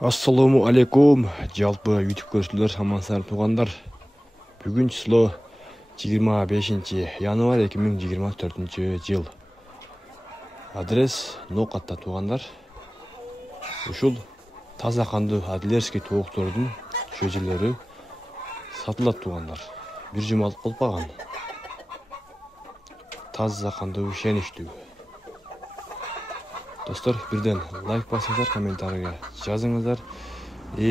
Assalamu alaikum. Жалпы YouTube көршілер, амансыздар туғандар. Бүгін число 25 январь 2024 жыл. Адрес Ноқатта туғандар. Ушул таза қанды Адлерский тоқтырдың шөжелері сатылат туғандар. Bir жұмалық болпаған. Таза қанды üşenişті. Dostlar, birden like basыңыздар, комментарийге жазыңыздар.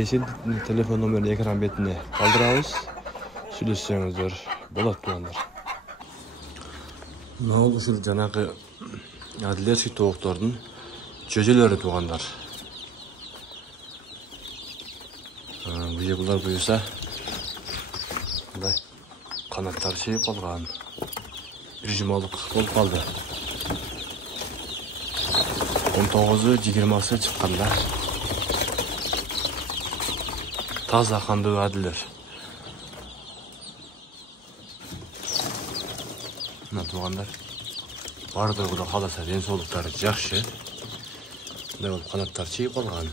Сен телефон номерін экран бетіне қалдырабыз. Сүйлессеңіздер болады туғандар. Мынау ушул жанагы Адлерский тооктордун чөжөлөрү туғандар. Булар буюрса мындай канаттары сейип калган. Bir жұмалық болуп калды. 19-20 çıkkanda таза қанды Адлер. Мына туғандар бардығы да қаласа денсаулықтары жақсы. Мындай болып қанаттары сейіп қалған.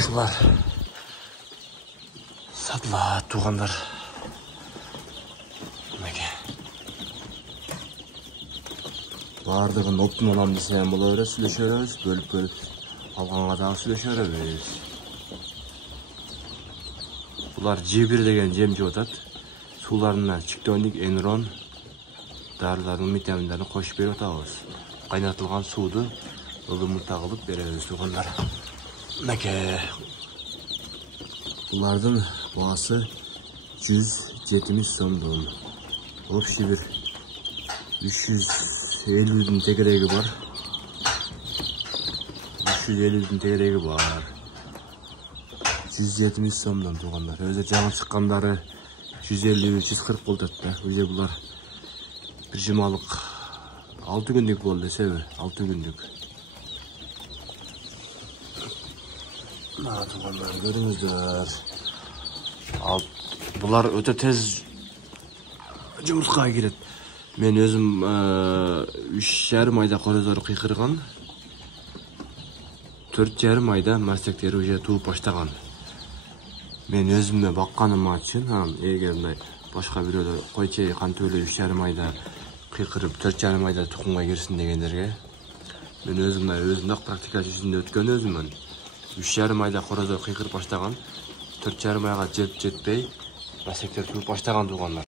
Ушулар сатылат туғандар. Бардығын оптун алам десем бола берет, сүйлөшө беребиз, бөлүп алганга дагы сүйлөшө беребиз. Булар G1 деген жем жеп атат. Сууларына чиктоник, энрон дарылардын витаминдерин кошуп берип атабыз. Кайнатылган сууду ылымырта кылып беребиз туғандар. Bunlardan bağısı 170 somdun. Общий bir 350'din tekeregi var. 350'din tekeregi var. 170 somdan tuğanlar. Öyle canı çıkanları 150-140 boldu etme. Öyle bunlar bir jimalık 6 günlük boldu desene. 6 günlük. Tuğanlar görünüzdür. Bular öte tez жұмысқа келет. Мен өзім 3,5 айда қорозору қиқырған. 4,5 айда мәстектері уже туып баштаған. Мен өзімді баққаным үшін, егер башқа біреулер қойчай қан төлі 3,5 айда қиқырып 4,5 айда тұқымға керсін дегендерге, мен өзімді практика жүзінде өткен өзімін. 3,5 айда қорозор қиқырып баштаған, 4,5 айға жетпей мәстектер туып баштаған туғандар.